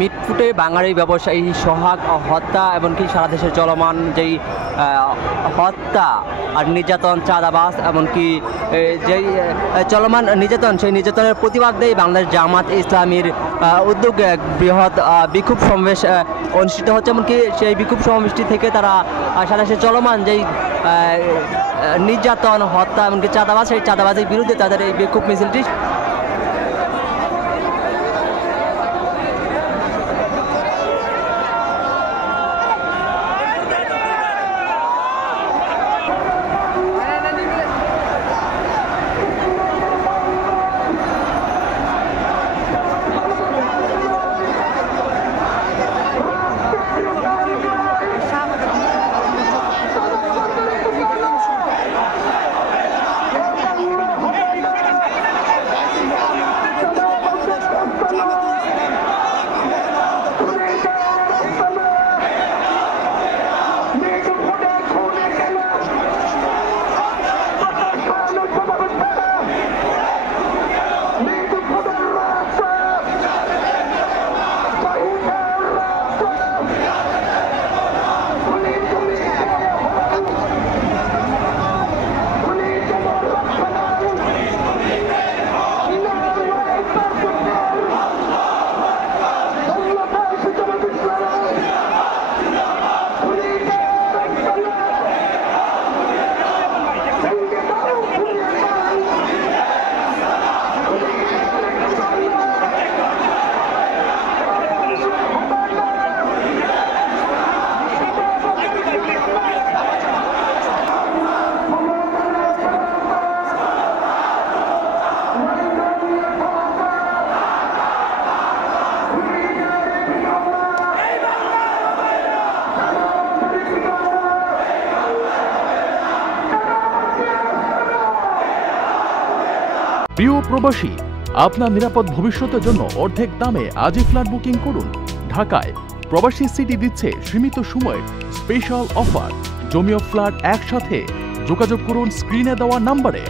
মিটফুটে বাঙালি ব্যবসায়ী সোহাগ হত্যা এমনকি সারা দেশে চলমান যেই হত্যা আর নির্যাতন, চাঁদাবাজ, এমনকি যেই চলমান নির্যাতন, সেই নির্যাতনের প্রতিবাদেই বাংলাদেশ জামাত ইসলামীর উদ্যোগে এক বৃহৎ বিক্ষোভ সমাবেশ অনুষ্ঠিত হচ্ছে। এমনকি সেই বিক্ষোভ সমাবেশটি থেকে তারা সারা দেশে চলমান যেই নির্যাতন, হত্যা এমনকি চাঁদাবাজ, সেই চাঁদাবাজের বিরুদ্ধে তাদের এই বিক্ষোভ মিছিলটি প্রিয় প্রবাসী, আপনার নিরাপদ ভবিষ্যতের জন্য অর্ধেক দামে আজই ফ্ল্যাট বুকিং করুন। ঢাকায় প্রবাসী সিটি দিচ্ছে সীমিত সময়ের স্পেশাল অফার। জমিও ফ্ল্যাট একসাথে। যোগাযোগ করুন স্ক্রিনে দেওয়া নম্বরে।